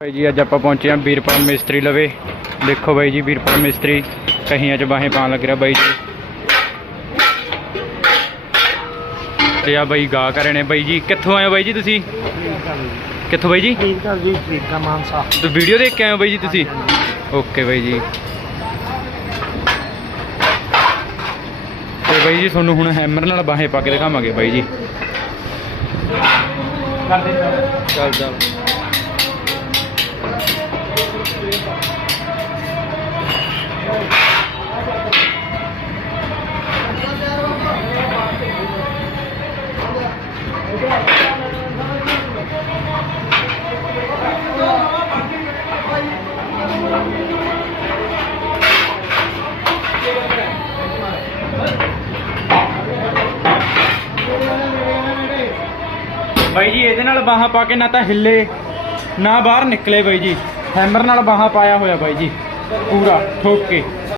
ਭਾਈ ਜੀ ਅੱਜ ਆਪਾਂ ਪਹੁੰਚੇ ਹਾਂ ਵੀਰਪਾਲ ਮਿਸਤਰੀ ਲਵੇ। ਦੇਖੋ ਬਾਈ ਜੀ ਵੀਰਪਾਲ ਮਿਸਤਰੀ ਕਹੀਆਂ ਚ ਬਾਹੇ ਪਾਣ ਲੱਗ ਰਿਹਾ ਬਾਈ ਜੀ। ਤੇ ਆ ਬਾਈ ਗਾ ਕਰ ਰਹੇ ਨੇ। ਬਾਈ ਜੀ ਕਿੱਥੋਂ ਆਏ ਹੋ ਬਾਈ ਜੀ ਤੁਸੀਂ? ਕਿੱਥੋਂ ਬਾਈ ਜੀ? ਠੀਕ ਆ ਜੀ ਠੀਕ ਆ ਮਾਨਸਾ। ਤੇ ਵੀਡੀਓ ਦੇਖ ਕੇ ਆਏ ਹੋ ਬਾਈ ਜੀ ਤੁਸੀਂ? ਓਕੇ ਬਾਈ ਜੀ। ਤੇ ਬਾਈ ਜੀ ਤੁਹਾਨੂੰ ਹੁਣ ਹੈਮਰ ਨਾਲ ਬਾਹੇ ਪਾ ਕੇ ਦਿਖਾਵਾਂਗੇ ਬਾਈ ਜੀ। ਚੱਲ ਚੱਲ। ਬਾਈ ਜੀ, ਇਹਦੇ ਨਾਲ ਬਾਹਾਂ ਪਾ ਕੇ ਨਾ ਤਾਂ ਹਿੱਲੇ, ਨਾ ਬਾਹਰ ਨਿਕਲੇ ਬਾਈ ਜੀ। ਹੈਮਰ ਨਾਲ ਬਾਹਾਂ ਪਾਇਆ ਹੋਇਆ ਬਾਈ ਜੀ, ਪੂਰਾ, ਠੋਕ ਕੇ।